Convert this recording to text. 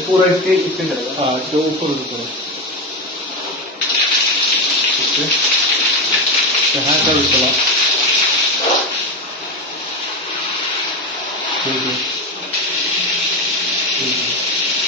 पूरा इसके करेगा। हाँ तो ऊपर करो यहाँ का भी चला ठीक है।